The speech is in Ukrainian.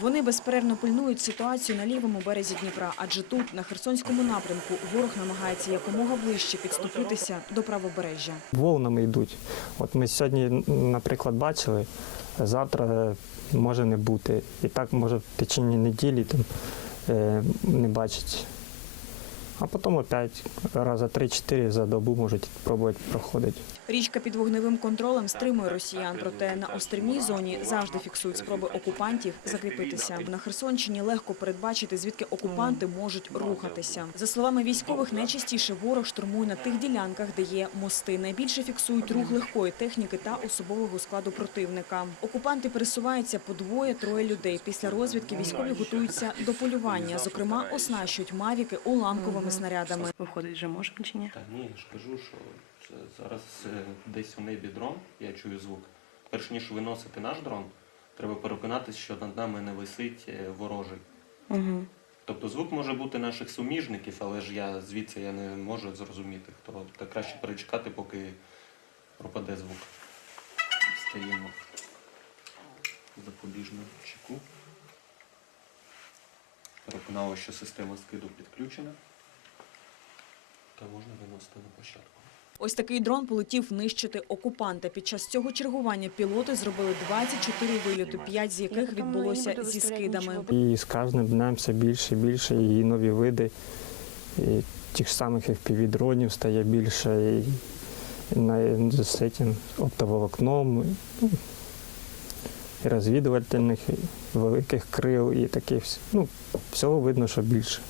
Вони безперервно пильнують ситуацію на лівому березі Дніпра, адже тут, на Херсонському напрямку, ворог намагається якомога ближче підступитися до правобережжя. волнами йдуть. От ми сьогодні, наприклад, бачили, завтра може не бути. І так може в течение неділі там, е, не бачить. А потім опять рази 3-4 за добу можуть пробувати проходити. Річка під вогневим контролем стримує росіян, проте на острівній зоні завжди фіксують спроби окупантів закріпитися. На Херсонщині легко передбачити, звідки окупанти можуть рухатися. За словами військових, найчастіше ворог штурмує на тих ділянках, де є мости. Найбільше фіксують рух легкої техніки та особового складу противника. Окупанти пересуваються по двоє-троє людей. Після розвідки військові готуються до полювання. Зокрема, оснащують мавіки уламковими снарядами. Виходить, вже можемо чи ні? Та ні, я ж кажу, що це зараз е, десь у небі дрон, я чую звук. Перш ніж виносити наш дрон, треба переконатися, що над нами не висить е, ворожий. Угу. Тобто звук може бути наших суміжників, але ж я звідси я не можу зрозуміти, хто. Та краще перечекати, поки пропаде звук. Стаємо в запобіжну чеку. Переконали, що система скиду підключена. Та можна виносити на площадку. Ось такий дрон полетів нищити окупанта. Під час цього чергування пілоти зробили 24 вильоти, 5 з яких відбулося зі скидами. І з кожним днем все більше і більше, і нові види. І тих ж самих FPV-дронів стає більше, і на, з цим оптоволокном, і розвідувальних, і великих крил, і таких. Ну, всього видно, що більше.